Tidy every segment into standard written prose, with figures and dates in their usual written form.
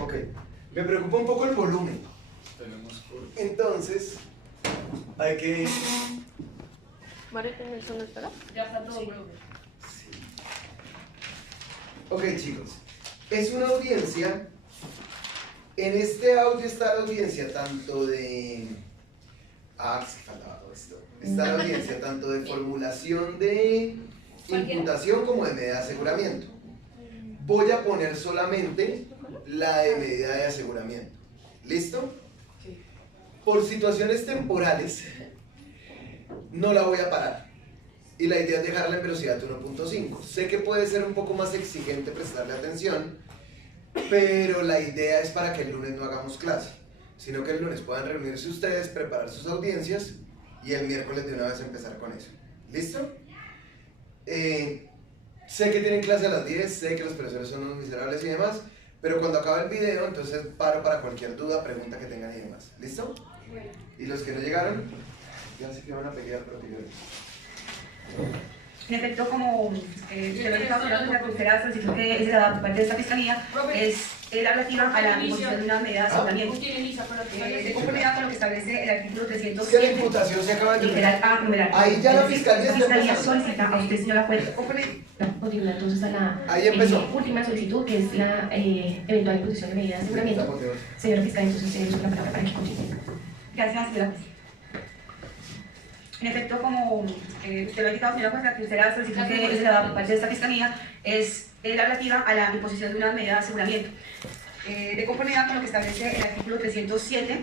Ok, me preocupa un poco el volumen. Entonces, hay que... ¿María Nelson no estará? Ya está todo, Sí. Sí. Ok, chicos, es una audiencia. En este audio está la audiencia tanto de... sí, faltaba todo esto. Está la audiencia tanto de formulación de imputación como de medida de aseguramiento. Voy a poner solamente la de medida de aseguramiento. ¿Listo? Por situaciones temporales, no la voy a parar. Y la idea es dejarla en velocidad 1.5. Sé que puede ser un poco más exigente prestarle atención, pero la idea es para que el lunes no hagamos clase, sino que el lunes puedan reunirse ustedes, preparar sus audiencias y el miércoles de una vez empezar con eso. ¿Listo? Sé que tienen clase a las 10, sé que los profesores son unos miserables y demás, pero cuando acabe el video, entonces paro para cualquier duda, pregunta que tengan y demás. ¿Listo? Y los que no llegaron, ya sé que van a pelear, pero que lloren. En efecto, como se lo he estado hablando, la tercera solicitud que es dada por parte de esta fiscalía es la relativa a la imposición de una medida de aseguramiento. De conformidad con lo que establece el artículo Es que la 307, imputación se acaba de literal A, numeral. Ahí ya la Es decir, fiscalía la está fiscalía empezando. solicita a usted, señora juez, Continúa entonces a la Ahí empezó. última solicitud, que es la eventual imposición de medida de aseguramiento. Señora fiscal, entonces tenemos la palabra para que continúe. Gracias, señora juez. En efecto, como usted lo ha indicado, señora juez, la tercera solicitud que es dada por parte de esta fiscalía es la relativa a la imposición de una medida de aseguramiento. De conformidad con lo que establece el artículo 307,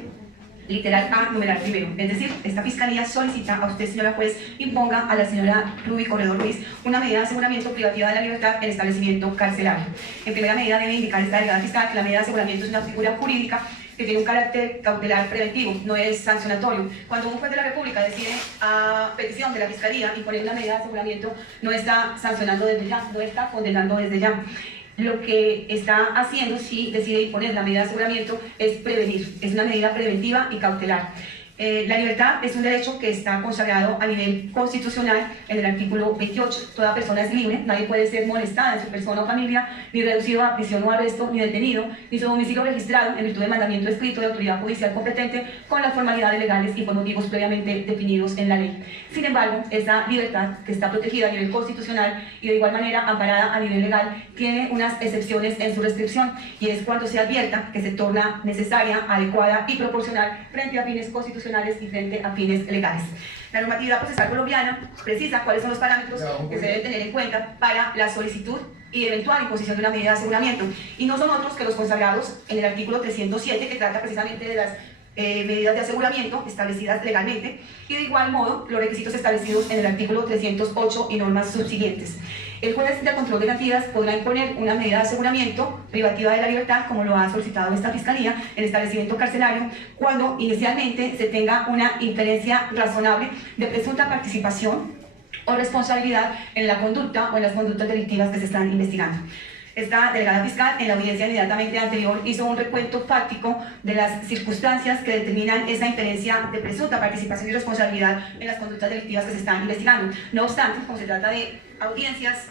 literal A, numeral primero. Es decir, esta fiscalía solicita a usted, señora juez, imponga a la señora Ruby Corredor Ruiz una medida de aseguramiento privativa de la libertad en establecimiento carcelario. En primera medida debe indicar esta delegada fiscal que la medida de aseguramiento es una figura jurídica que tiene un carácter cautelar preventivo, no es sancionatorio. Cuando un juez de la República decide, a petición de la Fiscalía, imponer una medida de aseguramiento, no está sancionando desde ya, no está condenando desde ya. Lo que está haciendo, si decide imponer la medida de aseguramiento, es prevenir, es una medida preventiva y cautelar. La libertad es un derecho que está consagrado a nivel constitucional en el artículo 28. Toda persona es libre, nadie puede ser molestada en su persona o familia, ni reducido a prisión o arresto, ni detenido, ni su domicilio registrado en virtud de mandamiento escrito de autoridad judicial competente con las formalidades legales y por motivos previamente definidos en la ley. Sin embargo, esa libertad, que está protegida a nivel constitucional y de igual manera amparada a nivel legal, tiene unas excepciones en su restricción, y es cuando se advierta que se torna necesaria, adecuada y proporcional frente a fines constitucionales y frente a fines legales. La normativa procesal colombiana precisa cuáles son los parámetros que se deben tener en cuenta para la solicitud y eventual imposición de una medida de aseguramiento, y no son otros que los consagrados en el artículo 307, que trata precisamente de las medidas de aseguramiento establecidas legalmente, y de igual modo los requisitos establecidos en el artículo 308 y normas subsiguientes. El juez de control de garantías podrá imponer una medida de aseguramiento privativa de la libertad, como lo ha solicitado esta fiscalía, en establecimiento carcelario, cuando inicialmente se tenga una inferencia razonable de presunta participación o responsabilidad en la conducta o en las conductas delictivas que se están investigando. Esta delegada fiscal, en la audiencia inmediatamente anterior, hizo un recuento fáctico de las circunstancias que determinan esa inferencia de presunta participación y responsabilidad en las conductas delictivas que se están investigando. No obstante, como se trata de audiencias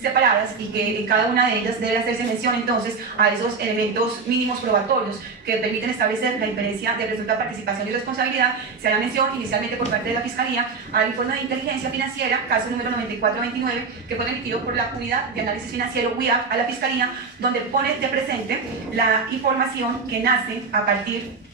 separadas y que en cada una de ellas debe hacerse mención entonces a esos elementos mínimos probatorios que permiten establecer la inferencia de presunta participación y responsabilidad, se hará mención inicialmente por parte de la Fiscalía al informe de inteligencia financiera, caso número 9429, que fue remitido por la Unidad de Análisis Financiero UIAF a la Fiscalía, donde pone de presente la información que nace a partir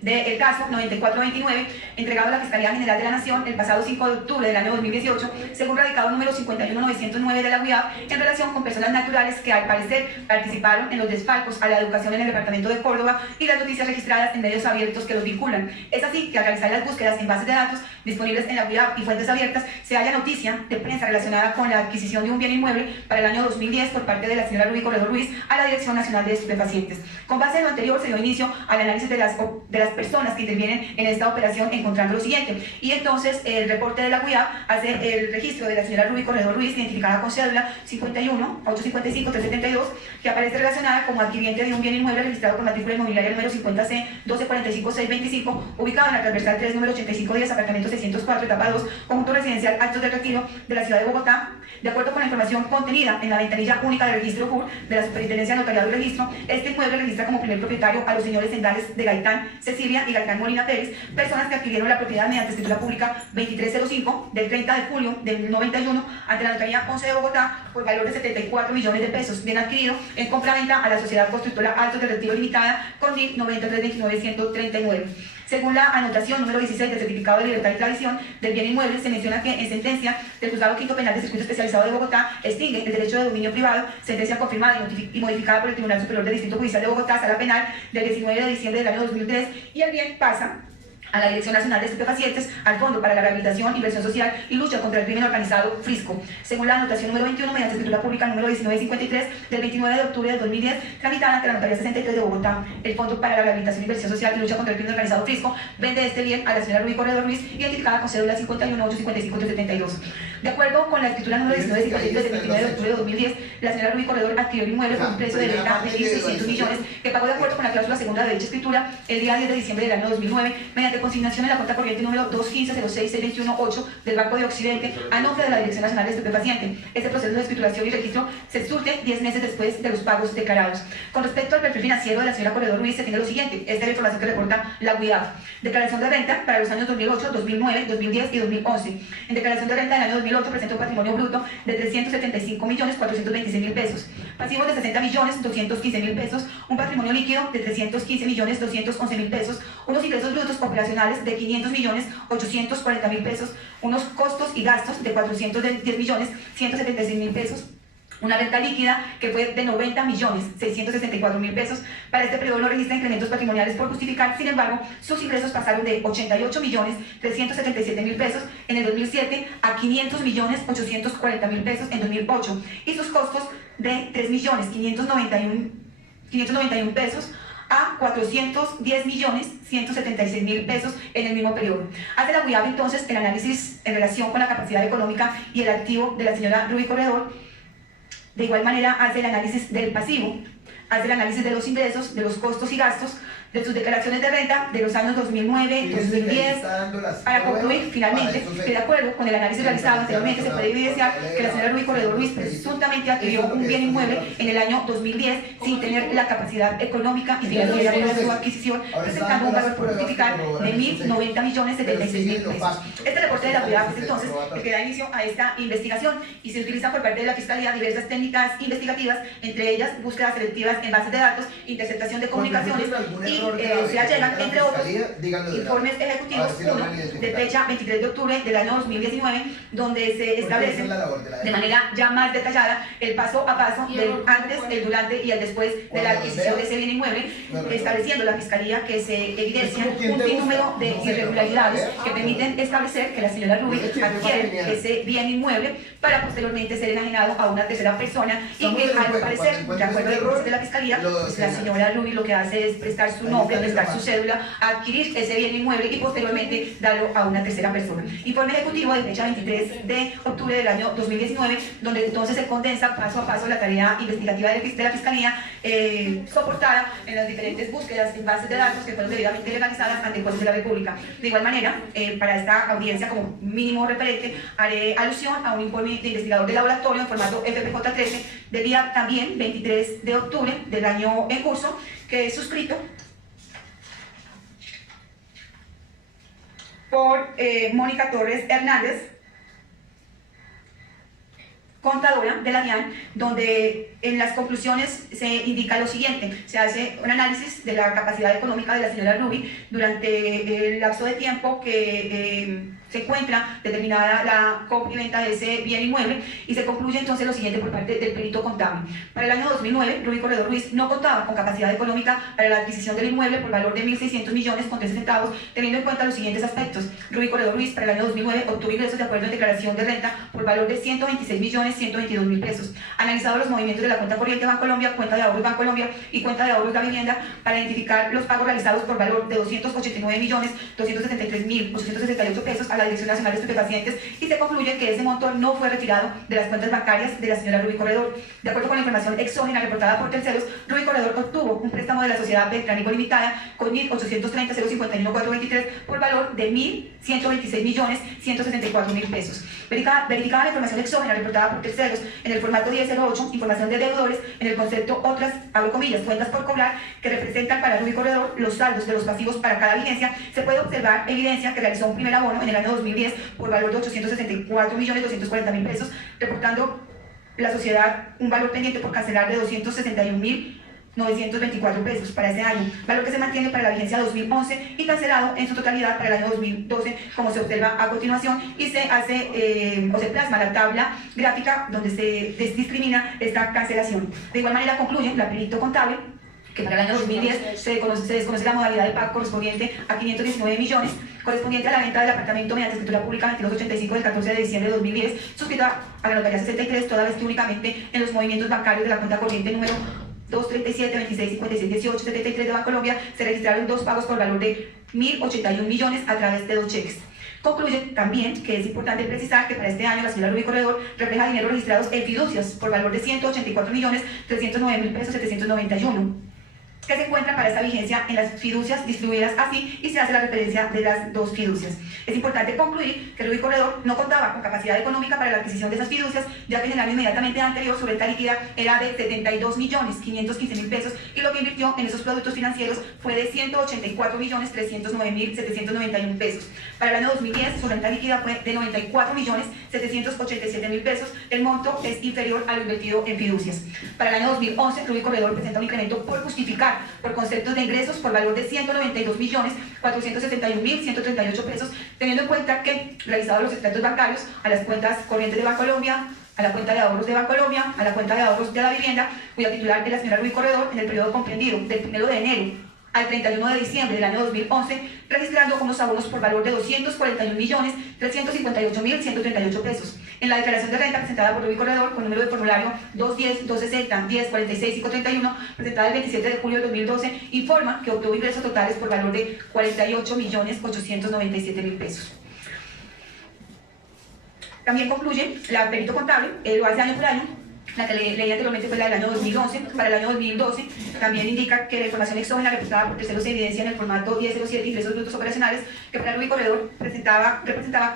del caso 9429, entregado a la Fiscalía General de la Nación el pasado 5 de octubre del año 2018, según radicado número 51909 de la UIAF, en relación con personas naturales que al parecer participaron en los desfalcos a la educación en el departamento de Córdoba y las noticias registradas en medios abiertos que los vinculan. Es así que al realizar las búsquedas en bases de datos disponibles en la UIAF y fuentes abiertas, se halla noticia de prensa relacionada con la adquisición de un bien inmueble para el año 2010 por parte de la señora Ruby Corredor Ruiz a la Dirección Nacional de Estupefacientes. Con base en lo anterior se dio inicio al análisis de las personas que intervienen en esta operación encontrando lo siguiente. Y entonces el reporte de la UIAP hace el registro de la señora Ruby Corredor Ruiz, identificada con cédula 51-855-372, que aparece relacionada como adquiriente de un bien inmueble registrado con matrícula inmobiliaria número 50C 1245-625, ubicado en la transversal 3, número 8510, apartamento 604, etapa 2, conjunto residencial Altos del Retiro de la ciudad de Bogotá. De acuerdo con la información contenida en la ventanilla única de registro CUR de la Superintendencia de Notariado y Registro, este inmueble registra como primer propietario a los señores Sendales de Gaitán Cecilia y Gaitán Molina Pérez, personas que adquirieron la propiedad mediante escritura pública 2305 del 30 de julio del 91 ante la Notaría 11 de Bogotá por valor de 74 millones de pesos, bien adquirido en compra-venta a la Sociedad Constructora Altos del Retiro Limitada con NIC 9329-139. Según la anotación número 16 del Certificado de Libertad y Tradición del bien inmueble, se menciona que en sentencia del Juzgado Quinto Penal de Circuito Especializado de Bogotá extingue el derecho de dominio privado, sentencia confirmada y modificada por el Tribunal Superior del Distrito Judicial de Bogotá, Sala Penal, del 19 de diciembre del año 2003, y el bien pasa a la Dirección Nacional de Estupefacientes, al Fondo para la Rehabilitación, Inversión Social y Lucha contra el Crimen Organizado, Frisco. Según la anotación número 21, mediante escritura pública número 1953 del 29 de octubre del 2010, tramitada ante la Notaría 63 de Bogotá, el Fondo para la Rehabilitación, Inversión Social y Lucha contra el Crimen Organizado, Frisco, vende este bien a la señora Ruby Corredor Ruiz, identificada con cédula 51-855-372. De acuerdo con la escritura número 1953 del 29 de octubre de 2010, la señora Ruby Corredor adquirió el inmueble con un precio de venta de 1.600 millones, que pagó de acuerdo con la cláusula segunda de dicha escritura el día 10 de diciembre del año 2009, mediante consignación en la cuenta corriente número 215-06-621-8 del Banco de Occidente a nombre de la Dirección Nacional de Estupefaciente. Este proceso de escrituración y registro se surte 10 meses después de los pagos declarados. Con respecto al perfil financiero de la señora Corredor Ruiz, se tiene lo siguiente. Esta es la información que reporta la UIAF. Declaración de renta para los años 2008, 2009, 2010 y 2011. En declaración de renta del año 2008 presenta un patrimonio bruto de 375.426.000 pesos. Pasivos de 60.215.000 pesos. Un patrimonio líquido de 315.211.000 pesos. Unos ingresos brutos operacionales de 500.840.000 pesos. Unos costos y gastos de 410.176.000 pesos. Una renta líquida que fue de 90.664.000 pesos. Para este periodo no registra incrementos patrimoniales por justificar, sin embargo, sus ingresos pasaron de 88.377.000 pesos en el 2007 a 500.840.000 pesos en 2008 y sus costos de 3.591.000 pesos a 410.176.000 pesos en el mismo periodo. Hace la UIAB entonces el análisis en relación con la capacidad económica y el activo de la señora Ruby Corredor. De igual manera hace el análisis del pasivo, hace el análisis de los ingresos, de los costos y gastos, de sus declaraciones de renta de los años 2009, 2010, para concluir finalmente que de acuerdo con el análisis realizado anteriormente se puede evidenciar que la señora Ruby Corredor Ruiz presuntamente adquirió un bien inmueble en el año 2010 sin tener la capacidad económica y financiera para su adquisición, presentando un valor por justificar de 1.090.076.000 pesos. Este reporte de la UIAP es entonces el que da inicio a esta investigación y se utilizan por parte de la Fiscalía diversas técnicas investigativas, entre ellas búsquedas selectivas en bases de datos, interceptación de comunicaciones y se allegan, entre otros, informes ejecutivos 1 de fecha 23 de octubre del año 2019, donde se establece de manera ya más detallada el paso a paso del antes, el durante y el después de la adquisición de ese bien inmueble, estableciendo la Fiscalía que se evidencia un sinnúmero de irregularidades que permiten establecer que la señora Ruby adquiere ese bien inmueble para posteriormente ser enajenado a una tercera persona y que al parecer, de acuerdo con de la Fiscalía, pues la señora Ruby lo que hace es prestar su nombre, prestar su cédula, adquirir ese bien inmueble y posteriormente darlo a una tercera persona. Informe ejecutivo de fecha 23 de octubre del año 2019, donde entonces se condensa paso a paso la tarea investigativa de la Fiscalía, soportada en las diferentes búsquedas en bases de datos que fueron debidamente legalizadas ante jueces de la República. De igual manera, para esta audiencia como mínimo referente, haré alusión a un informe de investigador de laboratorio en formato FPJ-13 del día también 23 de octubre del año en curso, que es suscrito por Mónica Torres Hernández, contadora de la DIAN, donde en las conclusiones se indica lo siguiente: se hace un análisis de la capacidad económica de la señora Ruby durante el lapso de tiempo que se encuentra determinada la compra y venta de ese bien inmueble, y se concluye entonces lo siguiente por parte del perito contable. Para el año 2009, Ruby Corredor Ruiz no contaba con capacidad económica para la adquisición del inmueble por valor de 1.600 millones con 13 centavos, teniendo en cuenta los siguientes aspectos. Ruby Corredor Ruiz para el año 2009 obtuvo ingresos de acuerdo en declaración de renta por valor de 126.600.000 122.000 pesos. Analizado los movimientos de la cuenta corriente Bancolombia, cuenta de ahorros Bancolombia y cuenta de ahorros de vivienda para identificar los pagos realizados por valor de 289.273.868 pesos a la Dirección Nacional de Estupefacientes, y se concluye que ese monto no fue retirado de las cuentas bancarias de la señora Ruby Corredor. De acuerdo con la información exógena reportada por terceros, Ruby Corredor obtuvo un préstamo de la sociedad Beltránico Limitada con 1.830.051.423 por valor de 1.126.164.000 pesos. Verificada la información exógena reportada por terceros en el formato 1008, información de deudores, en el concepto otras, abro comillas, cuentas por cobrar, que representan para Ruby Corredor los saldos de los pasivos para cada vigencia, se puede observar evidencia que realizó un primer abono en el año 2010 por valor de 864.240.000 pesos, reportando la sociedad un valor pendiente por cancelar de 261.924 pesos para ese año, valor que se mantiene para la vigencia 2011 y cancelado en su totalidad para el año 2012, como se observa a continuación, y se hace o se plasma la tabla gráfica donde se discrimina esta cancelación. De igual manera concluye la perito contable que para el año 2010 se desconoce la modalidad de pago correspondiente a 519 millones, correspondiente a la venta del apartamento mediante escritura pública 2285 del 14 de diciembre de 2010, suscrita a la notaría 63, toda vez que únicamente en los movimientos bancarios de la cuenta corriente número 237, 26, 56, 18, 73 de Bancolombia se registraron dos pagos por valor de 1.081 millones a través de dos cheques. Concluye también que es importante precisar que para este año la señora Ruby Corredor refleja dinero registrados en fiducias por valor de 184.309.000 pesos 791, que se encuentran para esta vigencia en las fiducias distribuidas así, y se hace la referencia de las dos fiducias. Es importante concluir que Ruby Corredor no contaba con capacidad económica para la adquisición de esas fiducias, ya que en el año inmediatamente anterior su renta líquida era de 72.515.000 pesos, y lo que invirtió en esos productos financieros fue de 184.309.791 pesos. Para el año 2010 su renta líquida fue de 94.787.000 pesos, el monto es inferior a lo invertido en fiducias. Para el año 2011 Ruby Corredor presenta un incremento por justificar por conceptos de ingresos por valor de 192.461.138 pesos, teniendo en cuenta que, realizados los extractos bancarios a las cuentas corrientes de Bancolombia, a la cuenta de ahorros de Bancolombia, a la cuenta de ahorros de la vivienda, cuya titular es la señora Ruby Corredor, en el periodo comprendido del 1 de enero al 31 de diciembre del año 2011, registrando unos abonos por valor de 241.358.138 pesos. En la declaración de renta presentada por Ruby Corredor, con número de formulario 210, 260, 10, 46, 531, presentada el 27 de julio de 2012, informa que obtuvo ingresos totales por valor de 48.897.000 pesos. También concluye la perito contable, lo hace año por año. La que leí anteriormente fue la del año 2011. Para el año 2012 también indica que la información exógena representada por terceros se evidencia en el formato 1007, ingresos brutos operacionales, que para Ruby Corredor representaba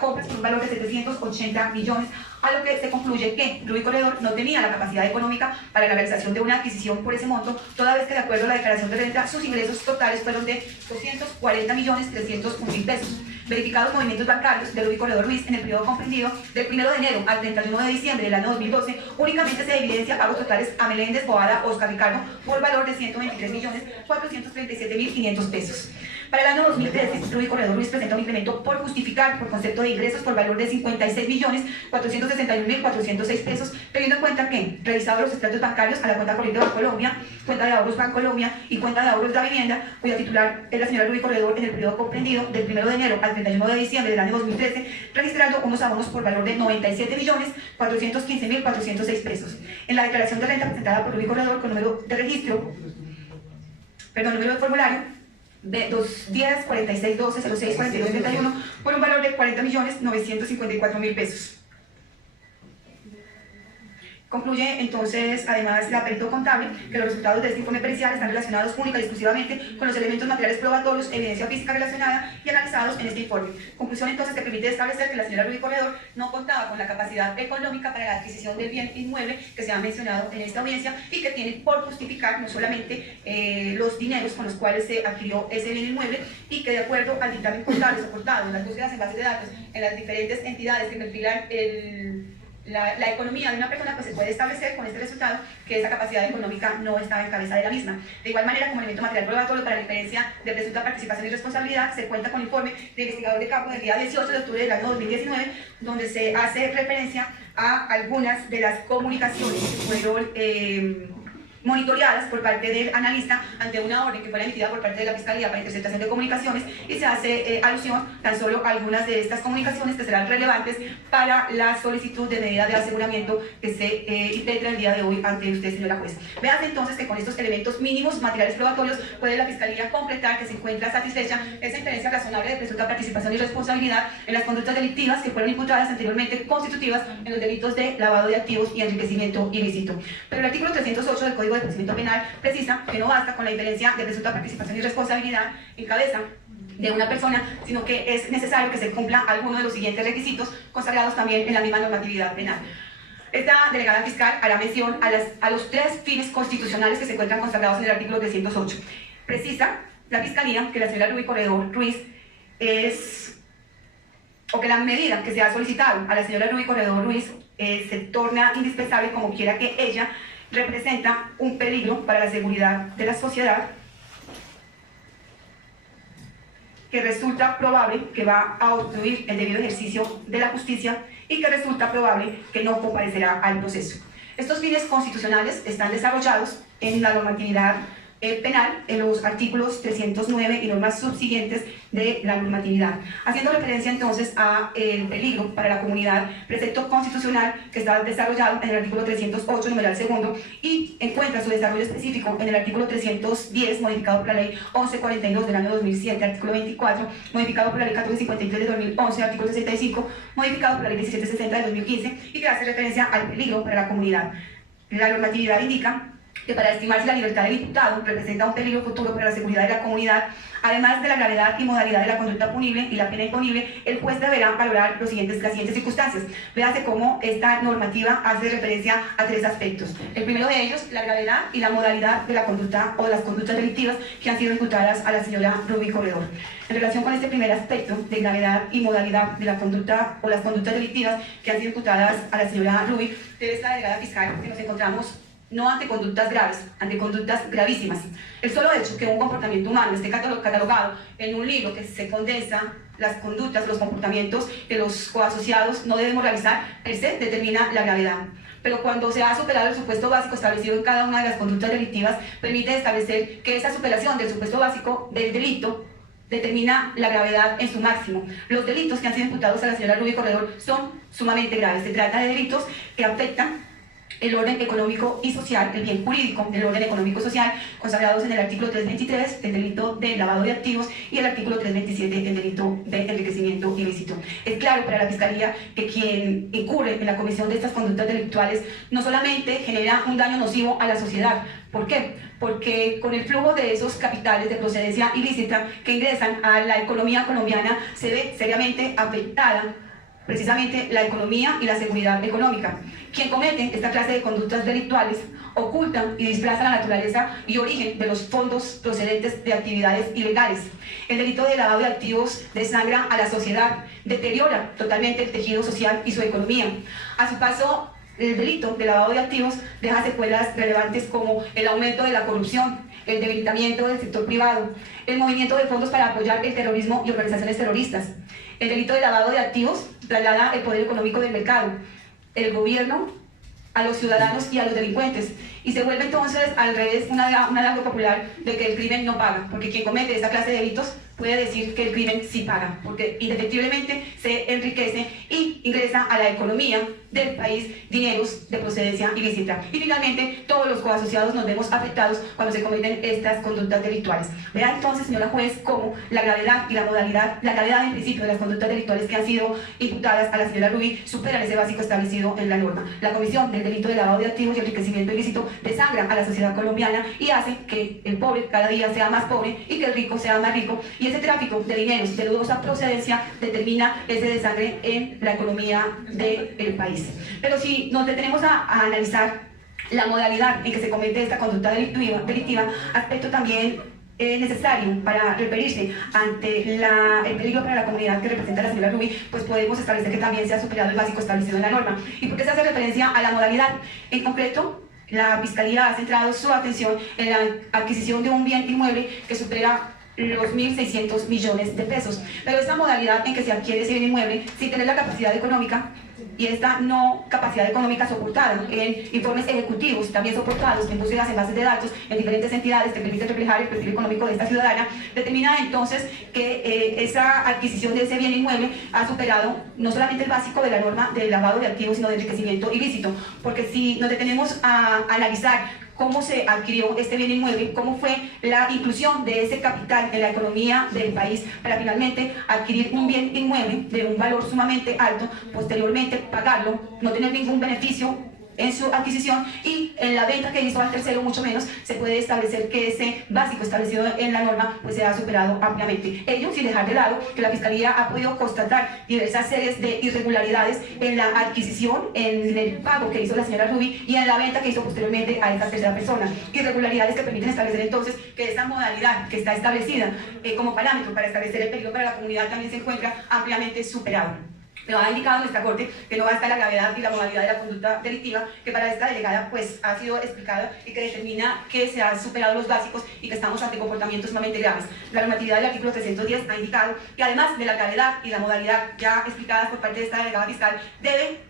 compras por un valor de 780 millones, a lo que se concluye que Ruby Corredor no tenía la capacidad económica para la realización de una adquisición por ese monto, toda vez que de acuerdo a la declaración de renta sus ingresos totales fueron de 240.301.000 pesos. Verificados movimientos bancarios de Ruby Corredor Ruiz en el periodo comprendido del 1 de enero al 31 de diciembre del año 2012, únicamente se evidencia pagos totales a Meléndez, Boada, Oscar Ricardo por valor de 123.437.500 pesos. Para el año 2013, Ruby Corredor Ruiz presenta un incremento por justificar por concepto de ingresos por valor de 56.461.406 pesos, teniendo en cuenta que, realizados los extractos bancarios a la cuenta corriente de Bancolombia, cuenta de ahorros Bancolombia y cuenta de ahorros de la vivienda, cuya titular es la señora Ruby Corredor, en el periodo comprendido del 1 de enero al 31 de diciembre del año 2013, registrando unos abonos por valor de 97.415.406 pesos. En la declaración de renta presentada por Ruby Corredor con número de formulario de 210 46 12 06 42 31 por un valor de 40.954.000 pesos. Concluye entonces, además, la perito contable, que los resultados de este informe pericial están relacionados única y exclusivamente con los elementos materiales probatorios, evidencia física relacionada y analizados en este informe. Conclusión entonces que permite establecer que la señora Ruby Corredor no contaba con la capacidad económica para la adquisición del bien inmueble que se ha mencionado en esta audiencia, y que tiene por justificar no solamente los dineros con los cuales se adquirió ese bien inmueble, y que de acuerdo al dictamen contable soportado en las búsquedas en bases de datos en las diferentes entidades que perfilan la economía de una persona, pues se puede establecer con este resultado que esa capacidad económica no estaba en cabeza de la misma. De igual manera, como elemento material probatorio para la diferencia de presunta participación y responsabilidad, se cuenta con el informe de investigador de campo del día 18 de octubre del año 2019, donde se hace referencia a algunas de las comunicaciones que fueron monitoreadas por parte del analista ante una orden que fuera emitida por parte de la Fiscalía para interceptación de comunicaciones, y se hace alusión tan solo a algunas de estas comunicaciones que serán relevantes para la solicitud de medida de aseguramiento que se impetra el día de hoy ante usted, señora juez. Vean entonces que con estos elementos mínimos materiales probatorios puede la Fiscalía completar que se encuentra satisfecha esa inferencia razonable de presunta participación y responsabilidad en las conductas delictivas que fueron imputadas anteriormente constitutivas en los delitos de lavado de activos y enriquecimiento ilícito. Pero el artículo 308 del Código de Procedimiento Penal precisa que no basta con la inferencia de presunta participación y responsabilidad en cabeza de una persona, sino que es necesario que se cumpla alguno de los siguientes requisitos consagrados también en la misma normatividad penal. Esta delegada fiscal hará mención a los 3 fines constitucionales que se encuentran consagrados en el artículo 308. Precisa la Fiscalía que la señora Ruby Corredor Ruiz o que la medida que se ha solicitado a la señora Ruby Corredor Ruiz se torna indispensable como quiera que ella representa un peligro para la seguridad de la sociedad, que resulta probable que va a obstruir el debido ejercicio de la justicia y que resulta probable que no comparecerá al proceso. Estos fines constitucionales están desarrollados en la normatividad penal, en los artículos 309 y normas subsiguientes de la normatividad, haciendo referencia entonces a el peligro para la comunidad, precepto constitucional que está desarrollado en el artículo 308, numeral segundo, y encuentra su desarrollo específico en el artículo 310, modificado por la ley 1142 del año 2007, artículo 24, modificado por la ley 1453 de 2011, artículo 65, modificado por la ley 1760 de 2015, y que hace referencia al peligro para la comunidad. La normatividad indica que para estimarse la libertad del imputado representa un peligro futuro para la seguridad de la comunidad, además de la gravedad y modalidad de la conducta punible y la pena imponible, el juez deberá valorar las siguientes circunstancias. Véase cómo esta normativa hace referencia a 3 aspectos. El primero de ellos, la gravedad y la modalidad de la conducta o de las conductas delictivas que han sido imputadas a la señora Ruby Corredor. En relación con este primer aspecto de gravedad y modalidad de la conducta o las conductas delictivas que han sido imputadas a la señora Ruby, debe esta delegada fiscal que nos encontramos no ante conductas graves, ante conductas gravísimas. El solo hecho que un comportamiento humano esté catalogado en un libro que se condensa las conductas, los comportamientos que los coasociados no debemos realizar, per se determina la gravedad. Pero cuando se ha superado el supuesto básico establecido en cada una de las conductas delictivas, permite establecer que esa superación del supuesto básico del delito determina la gravedad en su máximo. Los delitos que han sido imputados a la señora Ruby Corredor son sumamente graves. Se trata de delitos que afectan el orden económico y social, el bien jurídico del orden económico y social, consagrados en el artículo 323, el delito de lavado de activos, y el artículo 327, el delito de enriquecimiento ilícito. Es claro para la Fiscalía que quien incurre en la comisión de estas conductas delictuales no solamente genera un daño nocivo a la sociedad. ¿Por qué? Porque con el flujo de esos capitales de procedencia ilícita que ingresan a la economía colombiana se ve seriamente afectada precisamente la economía y la seguridad económica. Quien comete esta clase de conductas delictuales ocultan y disfrazan la naturaleza y origen de los fondos procedentes de actividades ilegales. El delito de lavado de activos desangra a la sociedad, deteriora totalmente el tejido social y su economía. A su paso, el delito de lavado de activos deja secuelas relevantes como el aumento de la corrupción, el debilitamiento del sector privado, el movimiento de fondos para apoyar el terrorismo y organizaciones terroristas. El delito de lavado de activos traslada el poder económico del mercado, el gobierno, a los ciudadanos y a los delincuentes, y se vuelve entonces al revés un adagio popular de que el crimen no paga, porque quien comete esta clase de delitos puede decir que el crimen sí paga, porque indefectiblemente se enriquece y ingresa a la economía del país dineros de procedencia ilícita. Y finalmente, todos los coasociados nos vemos afectados cuando se cometen estas conductas delictuales. Verá entonces, señora juez, cómo la gravedad y la modalidad, la gravedad en principio de las conductas delictuales que han sido imputadas a la señora Ruby superan ese básico establecido en la norma. La comisión del delito de lavado de activos y enriquecimiento ilícito desangra a la sociedad colombiana y hace que el pobre cada día sea más pobre y que el rico sea más rico, y ese tráfico de dineros de dudosa procedencia determina ese desangre en la economía del país. Pero si nos detenemos a analizar la modalidad en que se comete esta conducta delictiva, aspecto también necesario para referirse ante el peligro para la comunidad que representa la señora Ruby, pues podemos establecer que también se ha superado el básico establecido en la norma. ¿Y por qué se hace referencia a la modalidad? En concreto, la Fiscalía ha centrado su atención en la adquisición de un bien inmueble que supera los 1.600 millones de pesos. Pero esta modalidad en que se adquiere ese bien inmueble sin tener la capacidad económica, y esta no capacidad económica soportada en informes ejecutivos, también soportados en búsquedas en bases de datos en diferentes entidades que permiten reflejar el perfil económico de esta ciudadana, determina entonces que esa adquisición de ese bien inmueble ha superado no solamente el básico de la norma del lavado de activos, sino del enriquecimiento ilícito, porque si nos detenemos a analizar cómo se adquirió este bien inmueble, cómo fue la inclusión de ese capital en la economía del país para finalmente adquirir un bien inmueble de un valor sumamente alto, posteriormente pagarlo, no tener ningún beneficio en su adquisición y en la venta que hizo al tercero mucho menos, se puede establecer que ese básico establecido en la norma pues se ha superado ampliamente. Ello sin dejar de lado que la Fiscalía ha podido constatar diversas series de irregularidades en la adquisición, en el pago que hizo la señora Ruby y en la venta que hizo posteriormente a esta tercera persona. Irregularidades que permiten establecer entonces que esta modalidad que está establecida como parámetro para establecer el peligro para la comunidad también se encuentra ampliamente superado. Pero ha indicado nuestra Corte que no basta la gravedad y la modalidad de la conducta delictiva, que para esta delegada pues ha sido explicada y que determina que se han superado los básicos y que estamos ante comportamientos sumamente graves. La normatividad del artículo 310 ha indicado que además de la gravedad y la modalidad ya explicadas por parte de esta delegada fiscal, debe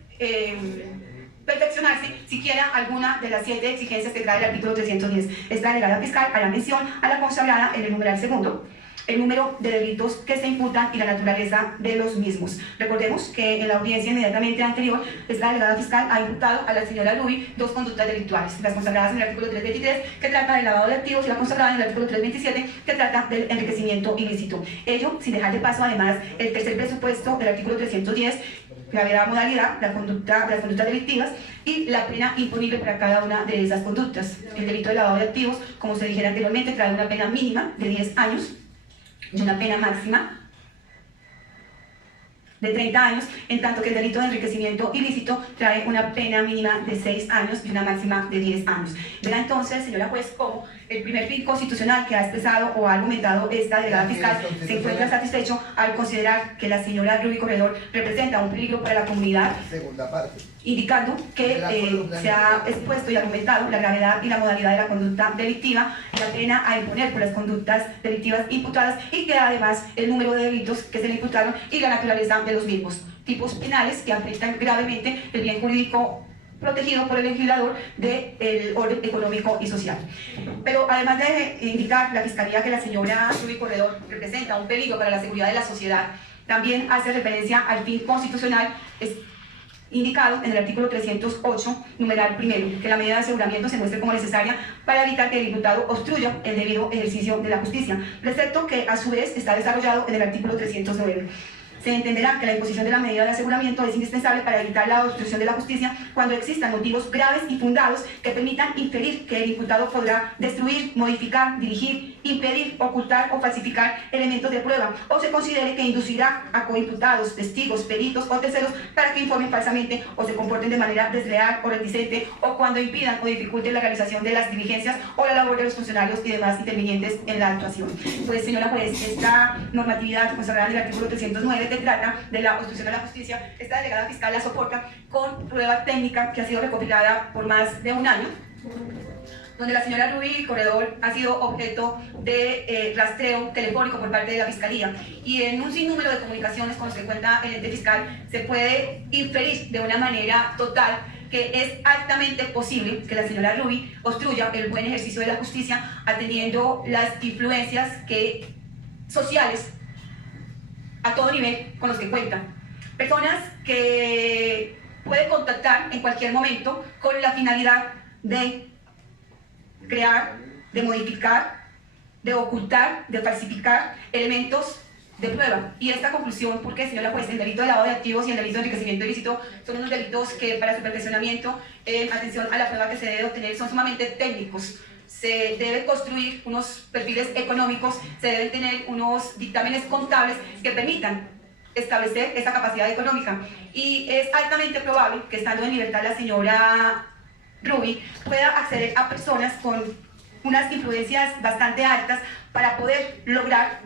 perfeccionarse siquiera alguna de las 7 exigencias que trae el artículo 310. Esta delegada fiscal hará mención a la consagrada en el numeral segundo, el número de delitos que se imputan y la naturaleza de los mismos. Recordemos que en la audiencia inmediatamente anterior, esta delegada fiscal ha imputado a la señora Ruby 2 conductas delictuales, las consagradas en el artículo 323, que trata del lavado de activos, y la consagrada en el artículo 327, que trata del enriquecimiento ilícito. Ello sin dejar de paso, además, el tercer presupuesto del artículo 310, gravedad, modalidad, las conductas delictivas y la pena imponible para cada una de esas conductas. El delito de lavado de activos, como se dijera anteriormente, trae una pena mínima de 10 años, y una pena máxima de 30 años, en tanto que el delito de enriquecimiento ilícito trae una pena mínima de 6 años y una máxima de 10 años. Verá entonces, señora juez, cómo el primer fin constitucional que ha expresado o ha argumentado esta delegada fiscal se encuentra satisfecho al considerar que la señora Ruby Corredor representa un peligro para la comunidad. Segunda parte. Indicando que se ha expuesto y argumentado la gravedad y la modalidad de la conducta delictiva, la pena a imponer por las conductas delictivas imputadas y que además el número de delitos que se le imputaron y la naturaleza de los mismos. Tipos penales que afectan gravemente el bien jurídico protegido por el legislador del orden económico y social. Pero además de indicar la Fiscalía que la señora Ruby Corredor representa un peligro para la seguridad de la sociedad, también hace referencia al fin constitucional indicado en el artículo 308, numeral primero, que la medida de aseguramiento se muestre como necesaria para evitar que el imputado obstruya el debido ejercicio de la justicia, precepto que a su vez está desarrollado en el artículo 309. Se entenderá que la imposición de la medida de aseguramiento es indispensable para evitar la obstrucción de la justicia cuando existan motivos graves y fundados que permitan inferir que el imputado podrá destruir, modificar, dirigir, impedir, ocultar o falsificar elementos de prueba, o se considere que inducirá a coimputados, testigos, peritos o terceros para que informen falsamente o se comporten de manera desleal o reticente, o cuando impidan o dificulten la realización de las diligencias o la labor de los funcionarios y demás intervinientes en la actuación. Pues, señora juez, esta normatividad consagrada en el artículo 309 que trata de la obstrucción de la justicia, esta delegada fiscal la soporta con prueba técnica que ha sido recopilada por más de un año, donde la señora Ruby Corredor ha sido objeto de rastreo telefónico por parte de la Fiscalía, y en un sinnúmero de comunicaciones con los que cuenta el ente fiscal se puede inferir de una manera total que es altamente posible que la señora Ruby obstruya el buen ejercicio de la justicia atendiendo las influencias sociales a todo nivel con los que cuentan. Personas que puede contactar en cualquier momento con la finalidad de crear, de modificar, de ocultar, de falsificar elementos de prueba. Y esta conclusión, porque, señora juez, el delito de lavado de activos y el delito de enriquecimiento ilícito son unos delitos que para su perfeccionamiento, atención a la prueba que se debe obtener, son sumamente técnicos. Se deben construir unos perfiles económicos, se deben tener unos dictámenes contables que permitan establecer esa capacidad económica. Y es altamente probable que, estando en libertad la señora Ruby, pueda acceder a personas con unas influencias bastante altas para poder lograr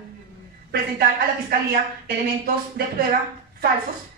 presentar a la Fiscalía elementos de prueba falsos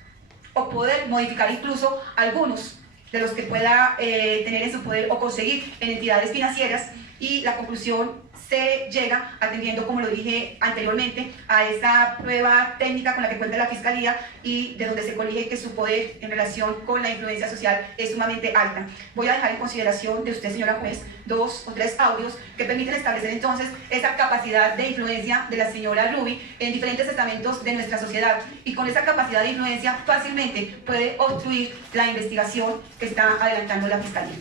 o poder modificar incluso algunos de los que pueda tener en su poder o conseguir en entidades financieras, y la conclusión se llega atendiendo, como lo dije anteriormente, a esta prueba técnica con la que cuenta la Fiscalía y de donde se colige que su poder en relación con la influencia social es sumamente alta. Voy a dejar en consideración de usted, señora juez, 2 o 3 audios que permiten establecer entonces esa capacidad de influencia de la señora Ruby en diferentes estamentos de nuestra sociedad, y con esa capacidad de influencia fácilmente puede obstruir la investigación que está adelantando la Fiscalía.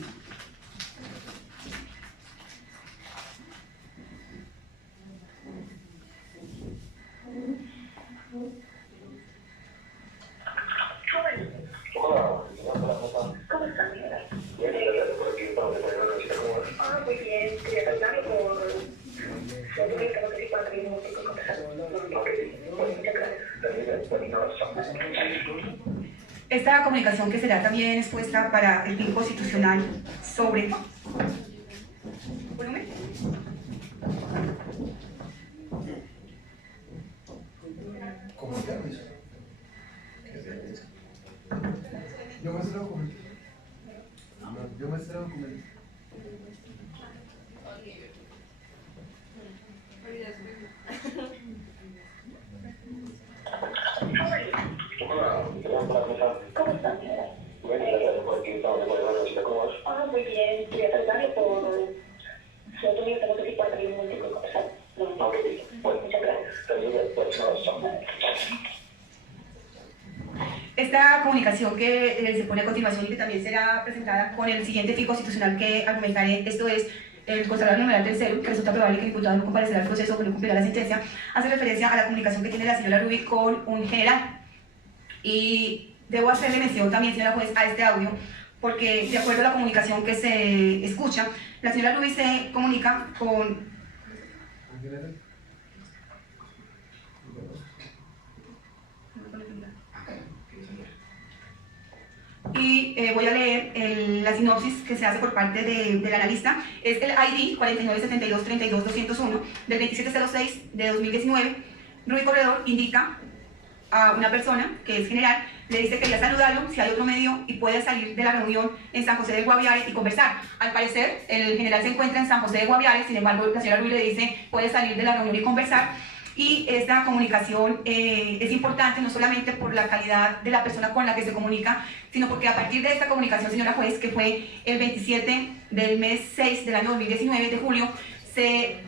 ¿Cómo está, señora? Muy bien. Quería saludarlo por... Esta comunicación, que será también expuesta para el fin constitucional sobre... ¿Volumen? Yo muestro documento. Yo muestro documento. ¿Cómo está, señora? Muy bien. Quería saludarlo por... Muchas gracias. Esta comunicación que se pone a continuación y que también será presentada con el siguiente fin constitucional que argumentaré, esto es el consagrado numeral tercero, que resulta probable que el diputado no comparecerá al proceso o que no cumplirá la sentencia, hace referencia a la comunicación que tiene la señora Ruby con un general. Y debo hacerle mención también, señora juez, a este audio, porque de acuerdo a la comunicación que se escucha, la señora Ruby se comunica con... Y voy a leer la sinopsis que se hace por parte del analista. Es el ID 497232-201 del 2706 de 2019. Ruby Corredor indica a una persona que es general, le dice que quería saludarlo si hay otro medio y puede salir de la reunión en San José de Guaviare y conversar. Al parecer, el general se encuentra en San José de Guaviare, sin embargo, la señora Ruby le dice puede salir de la reunión y conversar. Y esta comunicación es importante no solamente por la calidad de la persona con la que se comunica, sino porque a partir de esta comunicación, señora juez, que fue el 27 del mes 6 del año 2019 de julio, se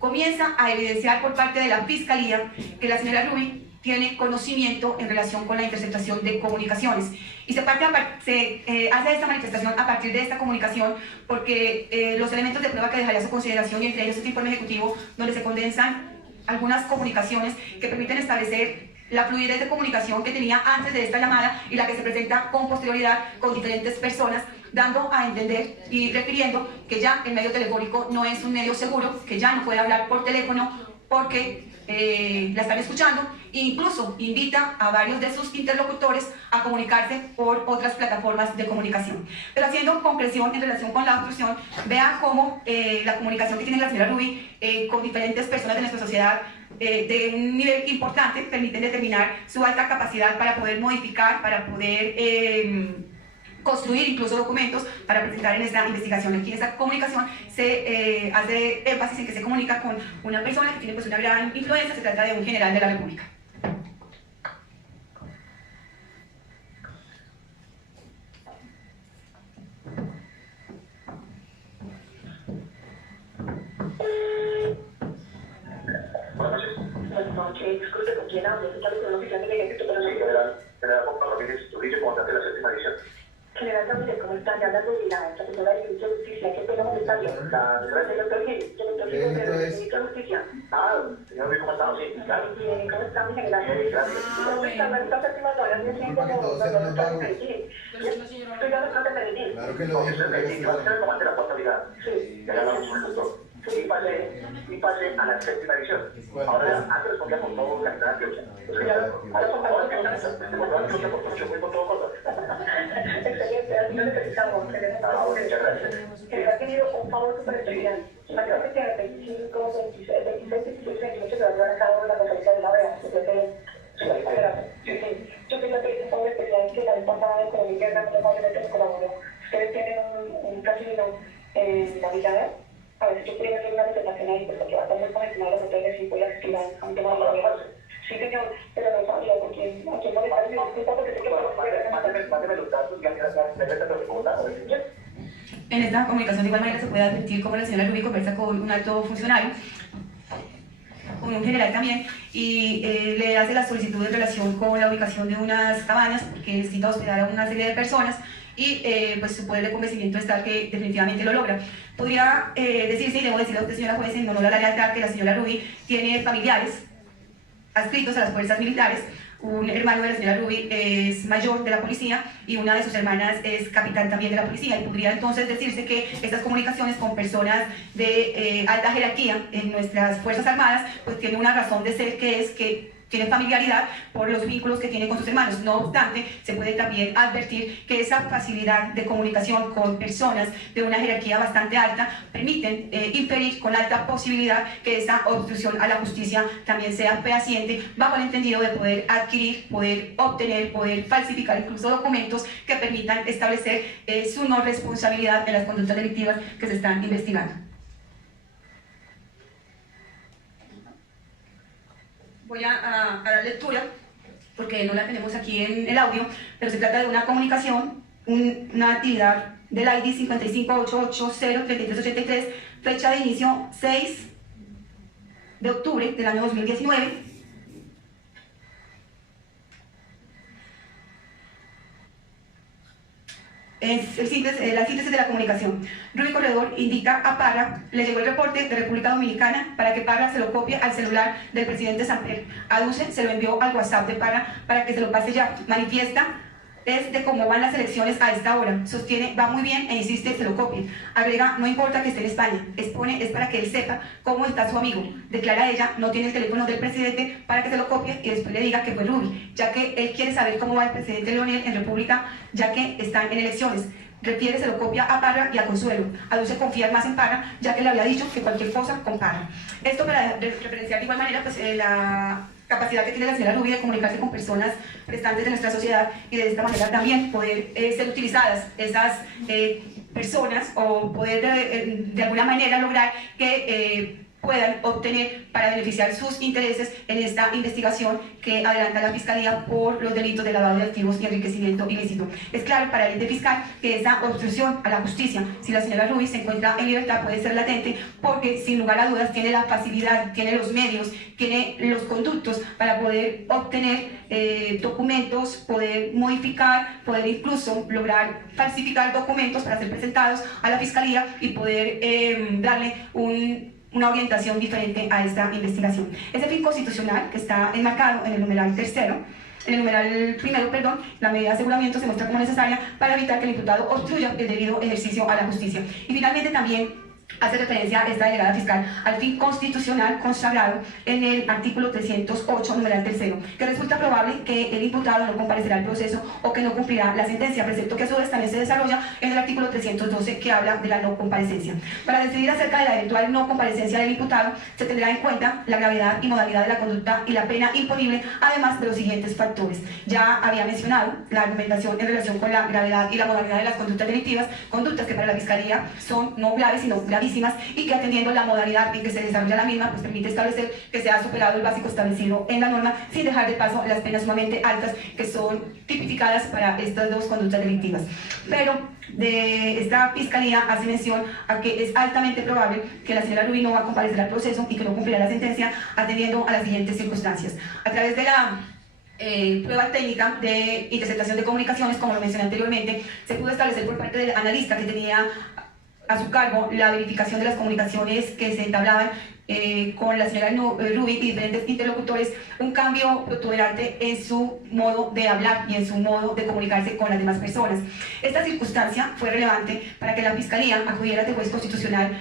comienza a evidenciar por parte de la Fiscalía que la señora Ruby tiene conocimiento en relación con la interceptación de comunicaciones. Y se hace esta manifestación a partir de esta comunicación porque los elementos de prueba que dejaría a su consideración, y entre ellos este informe ejecutivo, donde se condensan algunas comunicaciones que permiten establecer la fluidez de comunicación que tenía antes de esta llamada y la que se presenta con posterioridad con diferentes personas, dando a entender y refiriendo que ya el medio telefónico no es un medio seguro, que ya no puede hablar por teléfono porque la están escuchando, e incluso invita a varios de sus interlocutores a comunicarse por otras plataformas de comunicación. Pero haciendo concreción en relación con la obstrucción, vean cómo la comunicación que tiene la señora Ruby con diferentes personas de nuestra sociedad de un nivel importante permiten determinar su alta capacidad para poder modificar, para poder construir incluso documentos para presentar en esta investigación. Aquí en esta comunicación se hace énfasis en que se comunica con una persona que tiene pues una gran influencia, se trata de un general de la República. Buenas noches, disculpe, ¿con quién hablo? ¿Está con un oficial del ejército? Pero no general Juan Ramírez Trujillo, comandante de la séptima división. General Ramírez, ¿cómo está? Ya hablando de la asesora de Servicio de Justicia, ¿qué pena molestarlo? Gracias, doctor Gil. Doctor Gil, de Justicia. Señor Luis, ¿cómo estamos? Sí, claro. Bien, ¿cómo está mi general? Gracias. ¿Cómo está? Esta séptima hora, ¿sí? Estoy dando clases de Medellín. Claro que lo dijo. Va a ser el comandante de la cuarta brigada. Sí. Ya hablamos con el doctor. Y pasé a la séptima división. Ahora, antes respondía por todo la entrada de Antioquia. Ahora son para Antioquia por mucho, muy por todo cosas. Excelente, así lo necesitamos. Muchas gracias. Que ha tenido un favor súper especial. Imagínate que el 25, 26, 28 se va a llevar a cabo la conferencia de la OEA. Yo quería pedir un favor especial que la vez pasada de Economía Interna muy amablemente nos colaboró. Ustedes tienen un casino en la Villa. A ver si yo pudiera hacer una información ahí, porque va a estar muy conectado a los otros y voy a escribir a un tema de la. Sí, señor, pero no sabía a quién molestar. Disculpa porque sé que mándeme los datos y ya en esta comunicación de igual manera se puede advertir cómo la señora Rubí conversa con un alto funcionario, con un general también, y le hace la solicitud en relación con la ubicación de unas cabañas, porque necesita hospedar a una serie de personas, y pues su poder de convencimiento es tal que definitivamente lo logra. Podría decirse, y debo decirle a usted, señora juez, en honor a la lealtad, que la señora Rubí tiene familiares adscritos a las fuerzas militares. Un hermano de la señora Rubí es mayor de la policía y una de sus hermanas es capitán también de la policía, y podría entonces decirse que estas comunicaciones con personas de alta jerarquía en nuestras Fuerzas Armadas pues tienen una razón de ser, que es que tiene familiaridad por los vínculos que tiene con sus hermanos. No obstante, se puede también advertir que esa facilidad de comunicación con personas de una jerarquía bastante alta permiten inferir con alta posibilidad que esa obstrucción a la justicia también sea fehaciente, bajo el entendido de poder adquirir, poder obtener, poder falsificar incluso documentos que permitan establecer su no responsabilidad en las conductas delictivas que se están investigando. Voy a dar lectura, porque no la tenemos aquí en el audio, pero se trata de una comunicación, una actividad del ID 558803383, fecha de inicio 6 de octubre del año 2019. Es la síntesis de la comunicación. Rubí Corredor indica a Parra: le llegó el reporte de República Dominicana para que Parra se lo copie al celular del presidente Samper. Aduce, se lo envió al WhatsApp de Parra para que se lo pase ya. Manifiesta es de cómo van las elecciones a esta hora. Sostiene, va muy bien, e insiste, se lo copie. Agrega, no importa que esté en España. Expone, es para que él sepa cómo está su amigo. Declara ella, no tiene el teléfono del presidente para que se lo copie y después le diga que fue Rubí, ya que él quiere saber cómo va el presidente Leonel en República, ya que están en elecciones. Refiere, se lo copia a Parra y a Consuelo. Aduce confiar más en Parra, ya que le había dicho que cualquier cosa con Parra. Esto para referenciar de igual manera pues, la capacidad que tiene la señora Rubí de comunicarse con personas prestantes de nuestra sociedad, y de esta manera también poder ser utilizadas esas personas, o poder de alguna manera lograr que puedan obtener para beneficiar sus intereses en esta investigación que adelanta la Fiscalía por los delitos de lavado de activos y enriquecimiento ilícito. Es claro para el ente fiscal que esa obstrucción a la justicia, si la señora Rubí se encuentra en libertad, puede ser latente, porque sin lugar a dudas tiene la facilidad, tiene los medios, tiene los conductos para poder obtener documentos, poder modificar, poder incluso lograr falsificar documentos para ser presentados a la Fiscalía y poder darle una orientación diferente a esta investigación. Ese fin constitucional que está enmarcado en el numeral primero, la medida de aseguramiento se muestra como necesaria para evitar que el imputado obstruya el debido ejercicio a la justicia. Y finalmente también hace referencia a esta delegada fiscal al fin constitucional consagrado en el artículo 308, numeral tercero, que resulta probable que el imputado no comparecerá al proceso o que no cumplirá la sentencia, precepto que a su vez también se desarrolla en el artículo 312, que habla de la no comparecencia. Para decidir acerca de la eventual no comparecencia del imputado, se tendrá en cuenta la gravedad y modalidad de la conducta y la pena imponible, además de los siguientes factores. Ya había mencionado la argumentación en relación con la gravedad y la modalidad de las conductas delictivas, conductas que para la Fiscalía son no graves, sino gravísimas, y que atendiendo la modalidad en que se desarrolla la misma, pues permite establecer que se ha superado el básico establecido en la norma, sin dejar de paso las penas sumamente altas que son tipificadas para estas dos conductas delictivas. Pero de esta Fiscalía hace mención a que es altamente probable que la señora Rubí no va a comparecer al proceso y que no cumplirá la sentencia, atendiendo a las siguientes circunstancias. A través de la prueba técnica de interceptación de comunicaciones, como lo mencioné anteriormente, se pudo establecer por parte del analista que tenía a su cargo la verificación de las comunicaciones que se entablaban con la señora Rubí y diferentes interlocutores, un cambio protuberante en su modo de hablar y en su modo de comunicarse con las demás personas. Esta circunstancia fue relevante para que la Fiscalía acudiera ante el juez constitucional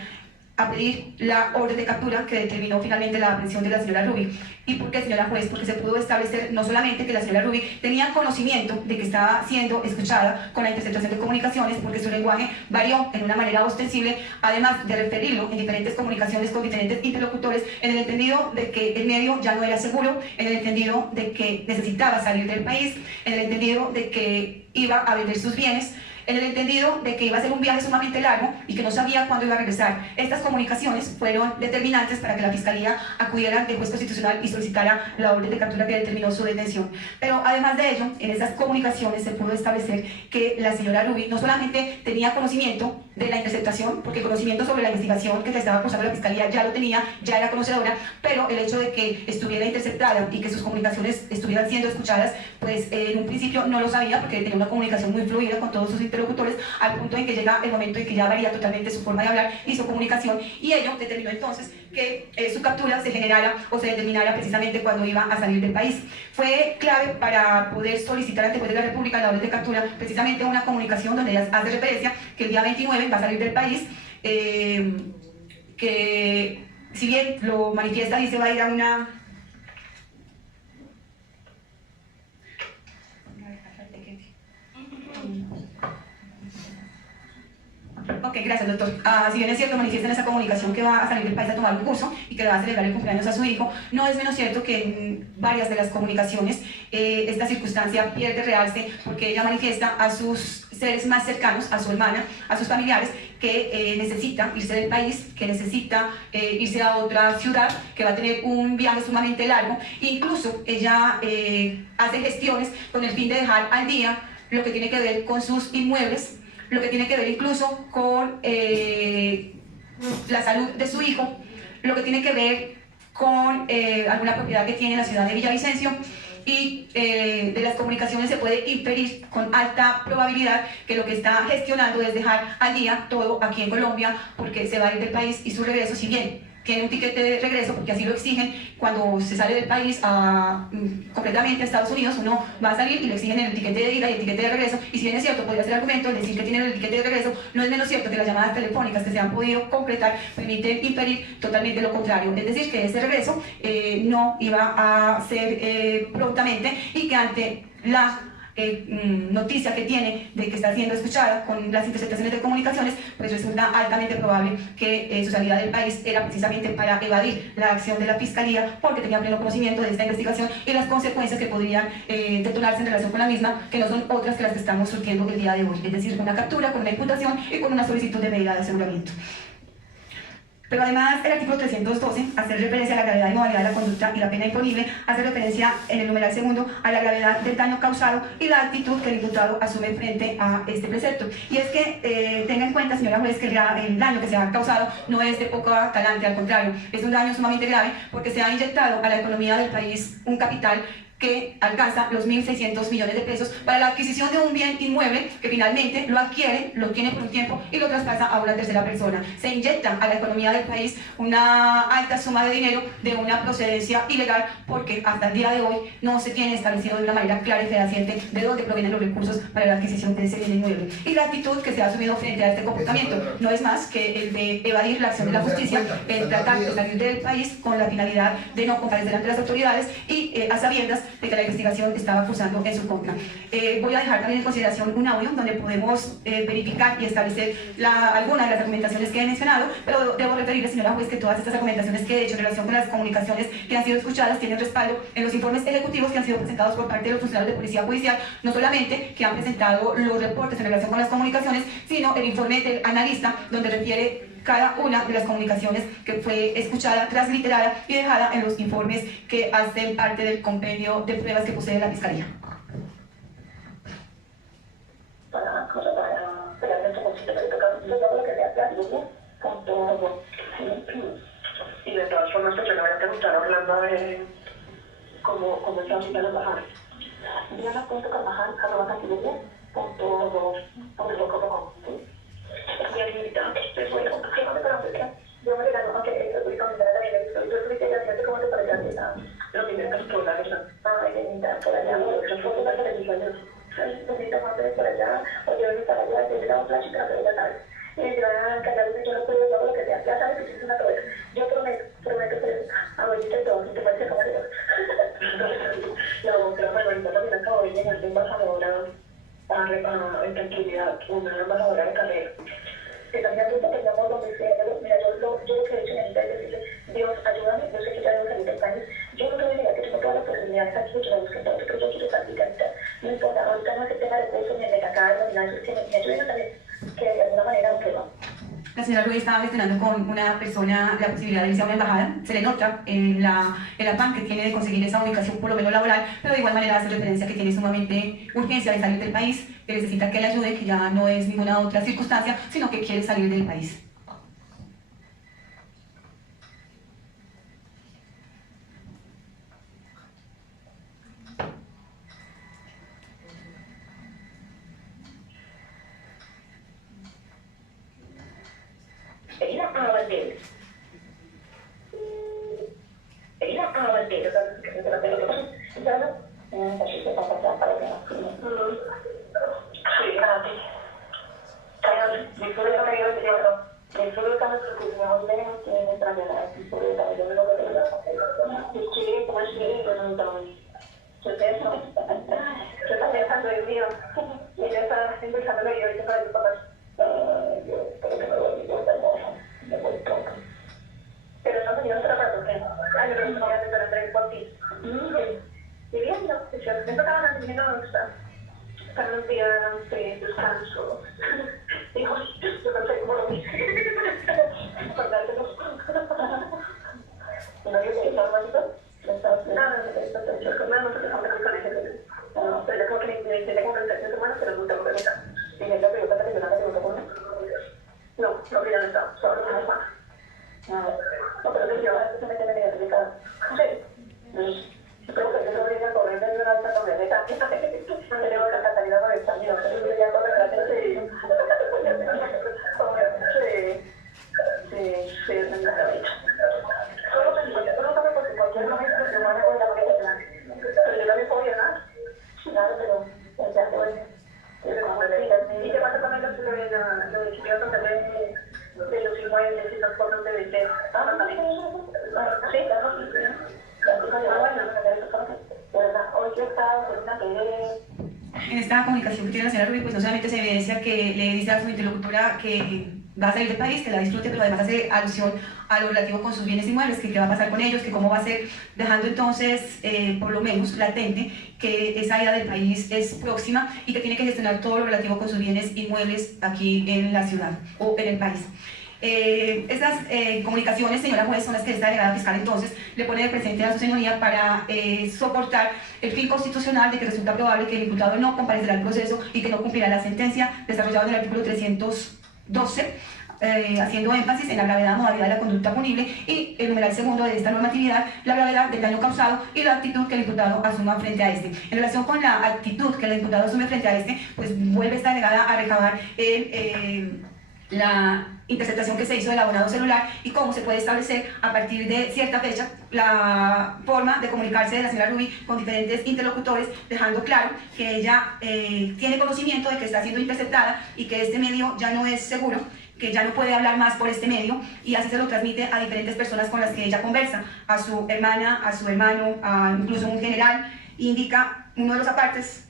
a pedir la orden de captura que determinó finalmente la aprehensión de la señora Rubí. ¿Y por qué, señora juez? Porque se pudo establecer no solamente que la señora Ruby tenía conocimiento de que estaba siendo escuchada con la interceptación de comunicaciones, porque su lenguaje varió en una manera ostensible, además de referirlo en diferentes comunicaciones con diferentes interlocutores, en el entendido de que el medio ya no era seguro, en el entendido de que necesitaba salir del país, en el entendido de que iba a vender sus bienes, en el entendido de que iba a ser un viaje sumamente largo y que no sabía cuándo iba a regresar. Estas comunicaciones fueron determinantes para que la Fiscalía acudiera ante el juez constitucional y solicitara la orden de captura que determinó su detención. Pero además de ello, en esas comunicaciones se pudo establecer que la señora Ruby no solamente tenía conocimiento de la interceptación, porque conocimiento sobre la investigación que se estaba cursando la Fiscalía ya lo tenía, ya era conocedora, pero el hecho de que estuviera interceptada y que sus comunicaciones estuvieran siendo escuchadas, pues en un principio no lo sabía, porque tenía una comunicación muy fluida con todos sus interlocutores, al punto en que llega el momento en que ya varía totalmente su forma de hablar y su comunicación, y ello determinó entonces que su captura se generara o se determinara precisamente cuando iba a salir del país. Fue clave para poder solicitar ante el juez de la República la orden de captura, precisamente una comunicación donde ella hace referencia que el día 29 va a salir del país, que si bien lo manifiesta, dice va a ir a una... Ok, gracias, doctor. Si bien es cierto, manifiesta en esa comunicación que va a salir del país a tomar un curso y que le va a celebrar el cumpleaños a su hijo, no es menos cierto que en varias de las comunicaciones esta circunstancia pierde realce, porque ella manifiesta a sus seres más cercanos, a su hermana, a sus familiares, que necesita irse del país, que necesita irse a otra ciudad, que va a tener un viaje sumamente largo. Incluso ella hace gestiones con el fin de dejar al día lo que tiene que ver con sus inmuebles, lo que tiene que ver incluso con la salud de su hijo, lo que tiene que ver con alguna propiedad que tiene en la ciudad de Villavicencio, y de las comunicaciones se puede inferir con alta probabilidad que lo que está gestionando es dejar al día todo aquí en Colombia, porque se va a ir del país y su regreso, si bien tiene un tiquete de regreso, porque así lo exigen cuando se sale del país completamente a Estados Unidos, uno va a salir y le exigen el tiquete de ida y el tiquete de regreso, y si bien es cierto, podría ser argumento el decir que tienen el tiquete de regreso, no es menos cierto que las llamadas telefónicas que se han podido completar permiten inferir totalmente lo contrario, es decir, que ese regreso no iba a ser prontamente, y que ante la noticia que tiene de que está siendo escuchada con las interceptaciones de comunicaciones, pues resulta altamente probable que su salida del país era precisamente para evadir la acción de la Fiscalía, porque tenía pleno conocimiento de esta investigación y las consecuencias que podrían detonarse en relación con la misma, que no son otras que las que estamos surtiendo el día de hoy, es decir, una captura, con una imputación y con una solicitud de medida de aseguramiento. Pero además, el artículo 312 hace referencia a la gravedad y modalidad de la conducta y la pena imponible, hace referencia en el numeral segundo a la gravedad del daño causado y la actitud que el imputado asume frente a este precepto. Y es que tenga en cuenta, señora juez, que el daño que se ha causado no es de poco talante, al contrario, es un daño sumamente grave, porque se ha inyectado a la economía del país un capital que alcanza los 1.600 millones de pesos para la adquisición de un bien inmueble que finalmente lo adquiere, lo tiene por un tiempo y lo traspasa a una tercera persona. Se inyecta a la economía del país una alta suma de dinero de una procedencia ilegal, porque hasta el día de hoy no se tiene establecido de una manera clara y fehaciente de dónde provienen los recursos para la adquisición de ese bien inmueble. Y la actitud que se ha asumido frente a este comportamiento no es más que el de evadir la acción de la justicia, el tratar de salir del país con la finalidad de no comparecer ante las autoridades y a sabiendas de que la investigación estaba cursando en su contra. Voy a dejar también en consideración un audio donde podemos verificar y establecer algunas de las argumentaciones que he mencionado, pero debo referirle, señora juez, que todas estas argumentaciones que he hecho en relación con las comunicaciones que han sido escuchadas tienen respaldo en los informes ejecutivos que han sido presentados por parte de los funcionarios de Policía Judicial, no solamente que han presentado los reportes en relación con las comunicaciones, sino el informe del analista, donde refiere cada una de las comunicaciones que fue escuchada, transliterada y dejada en los informes que hacen parte del compendio de pruebas que posee la Fiscalía. Y de todas formas, pues yo le voy a preguntar a Orlando a ver cómo está ahorita la embajada. Diana.carvajal@cancillería.com. Y ahorita, pues bueno, yo me regalo, aunque voy a comentar también, yo subiste ya, fíjate cómo te parece lo que me encantó la cosa. Ay, bonita, por allá, yo fue una televisión, ay, bonita, más de por allá, o yo voy para allá, yo llegaba a la chica, pero ya sabes. y te van a cargar un hecho de todo lo que sea. Ya sabes que tienes una cabeza. Yo prometo que abuelita y todo, si te parece como yo. No, pero bueno, también acabo de llegar de embajadora en tranquilidad, una embajadora de carrera. Que también apunta que llamo donde sea. Mira, yo lo que he hecho en es decirle, Dios, ayúdame, yo sé que ya debo salir del país. Yo no te voy a negar que tengo todas las posibilidades aquí, yo la busco todo, pero yo quiero salir ahorita. No importa, ahorita no es el tema de curso, ni de sacar, ni nada, eso es que me ayuden también, que de alguna manera, aunque no. La señora Ruiz estaba gestionando con una persona la posibilidad de irse a una embajada. Se le nota el afán que tiene de conseguir esa ubicación, por lo menos laboral, pero de igual manera hace referencia que tiene sumamente urgencia de salir del país, que necesita que le ayude, que ya no es ninguna otra circunstancia, sino que quiere salir del país. En esta comunicación que tiene la señora Ruiz, pues no solamente se evidencia que le dice a su interlocutora que va a salir del país, que la disfrute, pero además hace alusión a lo relativo con sus bienes inmuebles, que qué va a pasar con ellos, que cómo va a ser, dejando entonces por lo menos latente que esa ida del país es próxima y que tiene que gestionar todo lo relativo con sus bienes inmuebles aquí en la ciudad o en el país. Estas comunicaciones, señora juez, son las que esta delegada fiscal entonces le pone de presente a su señoría para soportar el fin constitucional de que resulta probable que el imputado no comparecerá al proceso y que no cumplirá la sentencia desarrollada en el artículo 312, haciendo énfasis en la gravedad, modalidad de la conducta punible y el numeral segundo de esta normatividad, la gravedad del daño causado y la actitud que el imputado asuma frente a este. En relación con la actitud que el imputado asume frente a este, pues vuelve esta delegada a recabar la interceptación que se hizo del abonado celular y cómo se puede establecer a partir de cierta fecha la forma de comunicarse de la señora Ruby con diferentes interlocutores, dejando claro que ella tiene conocimiento de que está siendo interceptada y que este medio ya no es seguro, que ya no puede hablar más por este medio, y así se lo transmite a diferentes personas con las que ella conversa, a su hermana, a su hermano, a incluso un general. Indica uno de los apartes: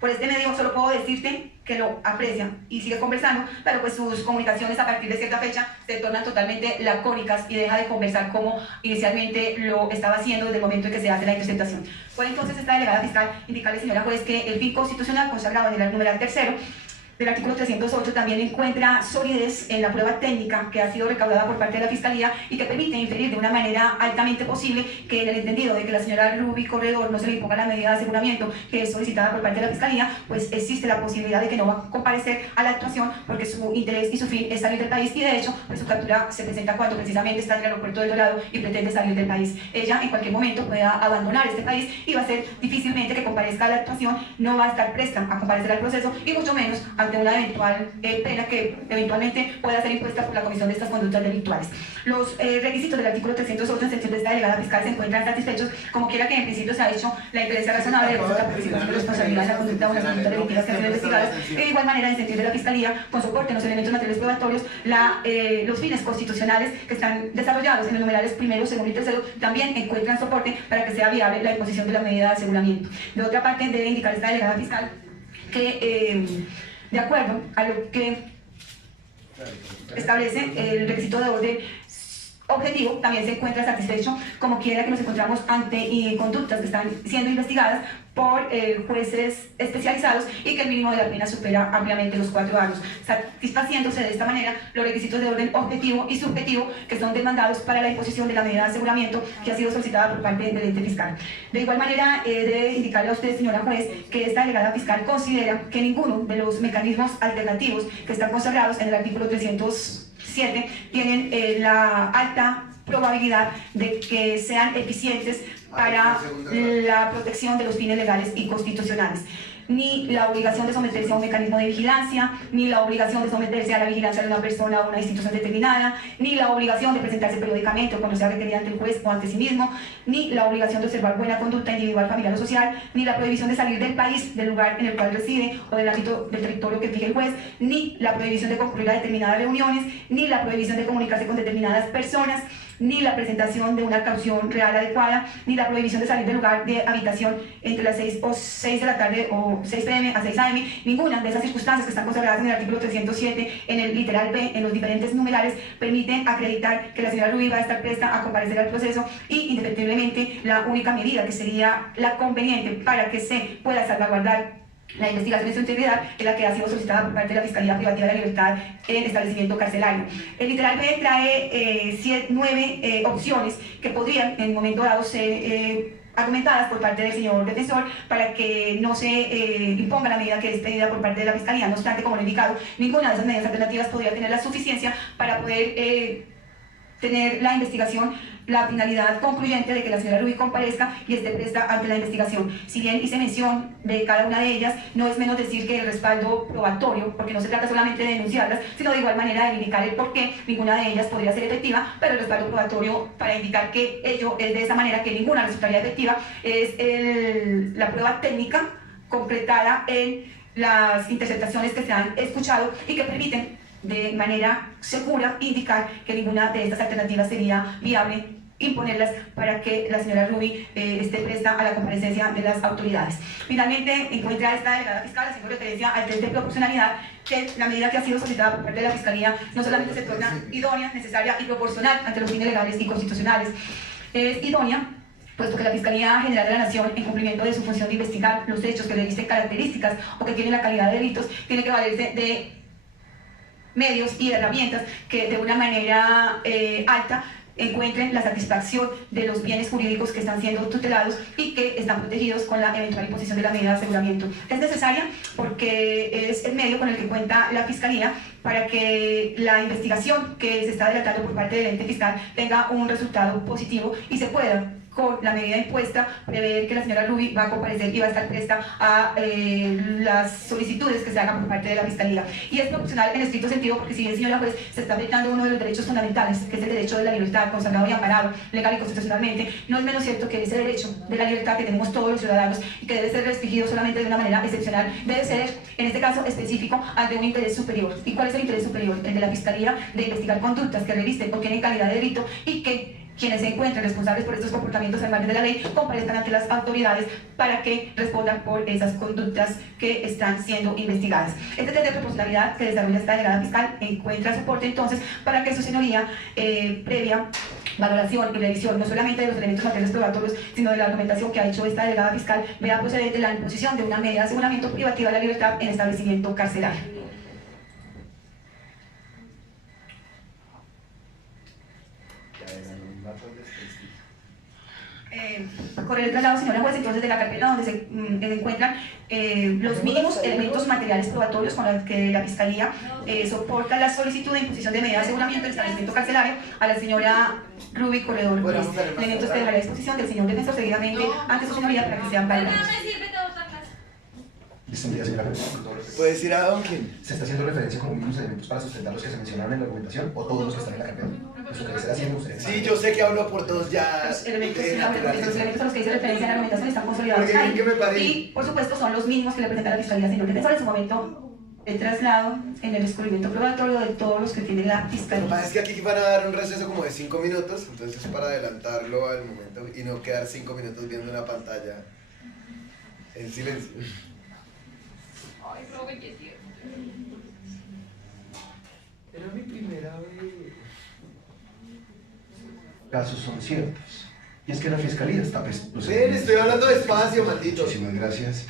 por este medio solo puedo decirte que lo aprecia, y sigue conversando, pero pues sus comunicaciones a partir de cierta fecha se tornan totalmente lacónicas y deja de conversar como inicialmente lo estaba haciendo desde el momento en que se hace la interceptación. Puede entonces esta delegada fiscal indicarle, señora juez, que el fin constitucional consagrado en el numeral tercero del artículo 308 también encuentra solidez en la prueba técnica que ha sido recaudada por parte de la Fiscalía y que permite inferir de una manera altamente posible que en el entendido de que la señora Ruby Corredor no se le imponga la medida de aseguramiento que es solicitada por parte de la Fiscalía, pues existe la posibilidad de que no va a comparecer a la actuación porque su interés y su fin es salir del país, y de hecho pues su captura se presenta cuando precisamente está en el aeropuerto del Dorado y pretende salir del país. Ella en cualquier momento pueda abandonar este país y va a ser difícilmente que comparezca a la actuación, no va a estar presta a comparecer al proceso y mucho menos a ante una eventual pena que eventualmente pueda ser impuesta por la comisión de estas conductas delictuales. Los requisitos del artículo 308 en sección de esta delegada fiscal se encuentran satisfechos, como quiera que en principio se ha hecho la inferencia razonable de la participación de responsabilidad en la conducta de unas conductas delictivas que han sido investigadas, y de igual manera en sentido de la Fiscalía, con soporte en los elementos materiales probatorios, los fines constitucionales que están desarrollados en los numerales primero, segundo y tercero también encuentran soporte para que sea viable la imposición de la medida de aseguramiento. De otra parte, debe indicar esta delegada fiscal que, de acuerdo a lo que establece el requisito de orden objetivo, también se encuentra satisfecho, como quiera que nos encontramos ante conductas que están siendo investigadas por jueces especializados y que el mínimo de la pena supera ampliamente los 4 años, satisfaciéndose de esta manera los requisitos de orden objetivo y subjetivo que son demandados para la imposición de la medida de aseguramiento que ha sido solicitada por parte del ente fiscal. De igual manera, debe indicarle a usted, señora juez, que esta delegada fiscal considera que ninguno de los mecanismos alternativos que están consagrados en el artículo 307 tienen la alta probabilidad de que sean eficientes para la protección de los fines legales y constitucionales. Ni la obligación de someterse a un mecanismo de vigilancia, ni la obligación de someterse a la vigilancia de una persona o una institución determinada, ni la obligación de presentarse periódicamente o cuando sea requerida ante el juez o ante sí mismo, ni la obligación de observar buena conducta individual, familiar o social, ni la prohibición de salir del país, del lugar en el cual reside o del ámbito del territorio que fije el juez, ni la prohibición de concurrir a determinadas reuniones, ni la prohibición de comunicarse con determinadas personas, ni la presentación de una caución real adecuada, ni la prohibición de salir del lugar de habitación entre las 6 de la tarde o 6 p.m. a 6 a.m. Ninguna de esas circunstancias que están consagradas en el artículo 307, en el literal B, en los diferentes numerales, permiten acreditar que la señora Rubí va a estar presta a comparecer al proceso y, indefectiblemente, la única medida que sería la conveniente para que se pueda salvaguardar la investigación en su integridad es la que ha sido solicitada por parte de la Fiscalía Privativa de la Libertad en establecimiento carcelario. El literal B trae 9 opciones que podrían en un momento dado ser argumentadas por parte del señor defensor para que no se imponga la medida que es pedida por parte de la Fiscalía. No obstante, como lo he indicado, ninguna de esas medidas alternativas podría tener la suficiencia para poder tener la investigación, la finalidad concluyente de que la señora Rubí comparezca y esté presta ante la investigación. Si bien hice mención de cada una de ellas, no es menos decir que el respaldo probatorio, porque no se trata solamente de denunciarlas, sino de igual manera de indicar el por qué ninguna de ellas podría ser efectiva, pero el respaldo probatorio para indicar que ello es de esa manera, que ninguna resultaría efectiva, es la prueba técnica concretada en las interceptaciones que se han escuchado y que permiten de manera segura indicar que ninguna de estas alternativas sería viable imponerlas para que la señora Rubí esté presta a la comparecencia de las autoridades. Finalmente, encuentra esta delegada fiscal haciendo referencia al test de proporcionalidad, que la medida que ha sido solicitada por parte de la Fiscalía no solamente se torna idónea, necesaria y proporcional ante los fines legales y constitucionales. Es idónea puesto que la Fiscalía General de la Nación, en cumplimiento de su función de investigar los hechos que revisten características o que tienen la calidad de delitos, tiene que valerse de medios y herramientas que de una manera alta encuentren la satisfacción de los bienes jurídicos que están siendo tutelados y que están protegidos con la eventual imposición de la medida de aseguramiento. Es necesaria porque es el medio con el que cuenta la Fiscalía para que la investigación que se está adelantando por parte del ente fiscal tenga un resultado positivo y se pueda, con la medida impuesta, prever que la señora Rubí va a comparecer y va a estar presta a las solicitudes que se hagan por parte de la Fiscalía. Y es proporcional en estricto sentido porque si bien, señora juez, se está afectando uno de los derechos fundamentales, que es el derecho de la libertad, consagrado y amparado legal y constitucionalmente, no es menos cierto que ese derecho de la libertad que tenemos todos los ciudadanos y que debe ser restringido solamente de una manera excepcional, debe ser, en este caso específico, ante un interés superior. ¿Y cuál es el interés superior? El de la Fiscalía de investigar conductas que revisten o tienen calidad de delito y que quienes se encuentren responsables por estos comportamientos al margen de la ley comparezcan ante las autoridades para que respondan por esas conductas que están siendo investigadas. Este test de proporcionalidad que desarrolla esta delegada fiscal encuentra soporte entonces para que su señoría, previa valoración y revisión no solamente de los elementos materiales probatorios, sino de la argumentación que ha hecho esta delegada fiscal, vea procedente la imposición de una medida de aseguramiento privativa de la libertad en establecimiento carcelario. Correr el traslado, señora juez, entonces de la carpeta donde se encuentran los mínimos elementos materiales probatorios con los que la Fiscalía soporta la solicitud de imposición de medida de aseguramiento del establecimiento carcelario a la señora Rubí Corredor. Elementos que dejará a disposición del señor defensor seguidamente ante su señoría para que sean validados. extendida, señora. ¿Puedes ir a Dunkin? ¿Se está haciendo referencia con los mismos elementos para sustentar los que se mencionaron en la argumentación o todos los que están en la carpeta? Pues lo que será haciendo usted. Sí, yo sé que hablo por todos ya. Los elementos, de los naturaleza. elementos a los que hice referencia en la argumentación están consolidados Porque ahí. ¿qué me parece? Y, por supuesto, son los mismos que le presenta la Fiscalía, señor Defensor, en su momento el traslado en el descubrimiento probatorio de todos los que tiene la Lo que Fiscalía. pasa es que aquí van a dar un receso como de 5 minutos, entonces para adelantarlo al momento y no quedar 5 minutos viendo una pantalla en silencio. Ay, Robert, qué cierto. Era mi primera vez. Casos son ciertos. Y es que la fiscalía está... Ven, estoy hablando despacio, maldito. Muchísimas gracias.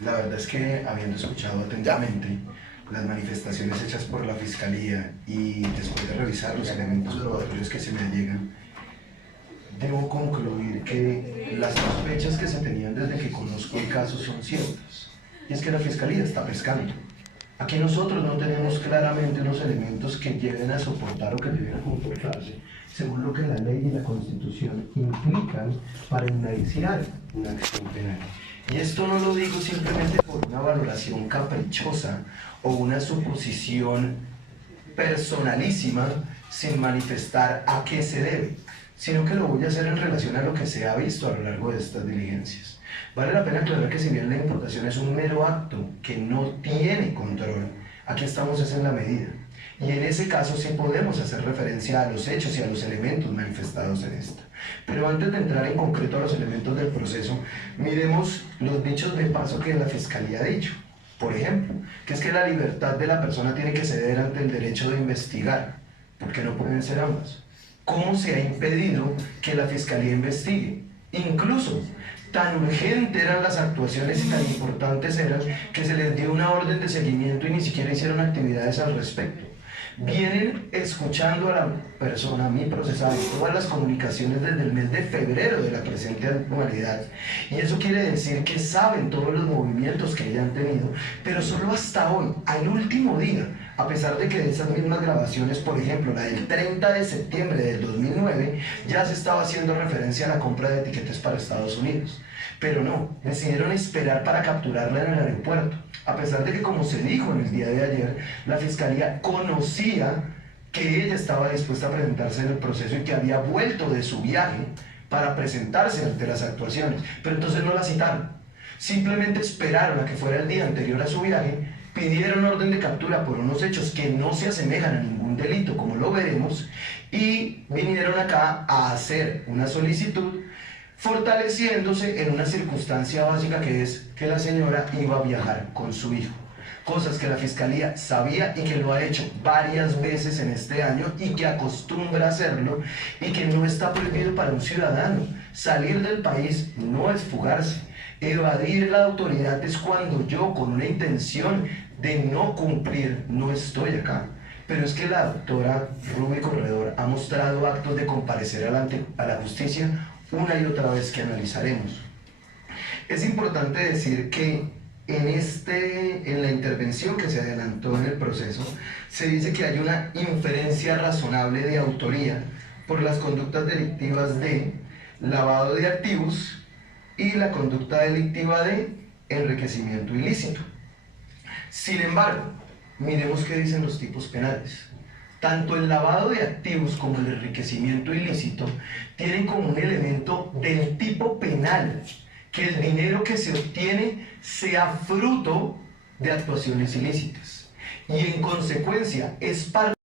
La verdad es que habiendo escuchado atentamente las manifestaciones hechas por la fiscalía y después de revisar los elementos probatorios que se me llegan, debo concluir que las sospechas que se tenían desde que conozco el caso son ciertas. Y es que la fiscalía está pescando. Aquí nosotros no tenemos claramente unos elementos que lleven a soportar o que lleven a comportarse según lo que la ley y la Constitución implican para iniciar una acción penal. Y esto no lo digo simplemente por una valoración caprichosa o una suposición personalísima sin manifestar a qué se debe, sino que lo voy a hacer en relación a lo que se ha visto a lo largo de estas diligencias. Vale la pena aclarar que si bien la imputación es un mero acto que no tiene control, aquí estamos es en la medida. Y en ese caso sí podemos hacer referencia a los hechos y a los elementos manifestados en esta. Pero antes de entrar en concreto a los elementos del proceso, miremos los dichos de paso que la Fiscalía ha dicho. Por ejemplo, que es que la libertad de la persona tiene que ceder ante el derecho de investigar, porque no pueden ser ambas. ¿Cómo se ha impedido que la Fiscalía investigue? Incluso, tan urgentes eran las actuaciones y tan importantes eran que se les dio una orden de seguimiento y ni siquiera hicieron actividades al respecto. Vienen escuchando a la persona, a mi procesado, todas las comunicaciones desde el mes de febrero de la presente anualidad. Y eso quiere decir que saben todos los movimientos que ya han tenido, pero solo hasta hoy, al último día, a pesar de que de esas mismas grabaciones, por ejemplo, la del 30 de septiembre del 2009, ya se estaba haciendo referencia a la compra de etiquetes para Estados Unidos. Pero no, decidieron esperar para capturarla en el aeropuerto, a pesar de que, como se dijo en el día de ayer, la Fiscalía conocía que ella estaba dispuesta a presentarse en el proceso y que había vuelto de su viaje para presentarse ante las actuaciones, pero entonces no la citaron. Simplemente esperaron a que fuera el día anterior a su viaje, pidieron orden de captura por unos hechos que no se asemejan a ningún delito, como lo veremos, y vinieron acá a hacer una solicitud fortaleciéndose en una circunstancia básica, que es que la señora iba a viajar con su hijo. Cosas que la Fiscalía sabía y que lo ha hecho varias veces en este año y que acostumbra hacerlo, y que no está prohibido para un ciudadano. Salir del país no es fugarse. Evadir la autoridad es cuando yo, con una intención de no cumplir, no estoy acá. Pero es que la doctora Ruby Corredor ha mostrado actos de comparecer a la justicia una y otra vez que analizaremos. Es importante decir que en la intervención que se adelantó en el proceso, se dice que hay una inferencia razonable de autoría por las conductas delictivas de lavado de activos y la conducta delictiva de enriquecimiento ilícito. Sin embargo, miremos qué dicen los tipos penales. Tanto el lavado de activos como el enriquecimiento ilícito tienen como un elemento del tipo penal que el dinero que se obtiene sea fruto de actuaciones ilícitas, y en consecuencia es parte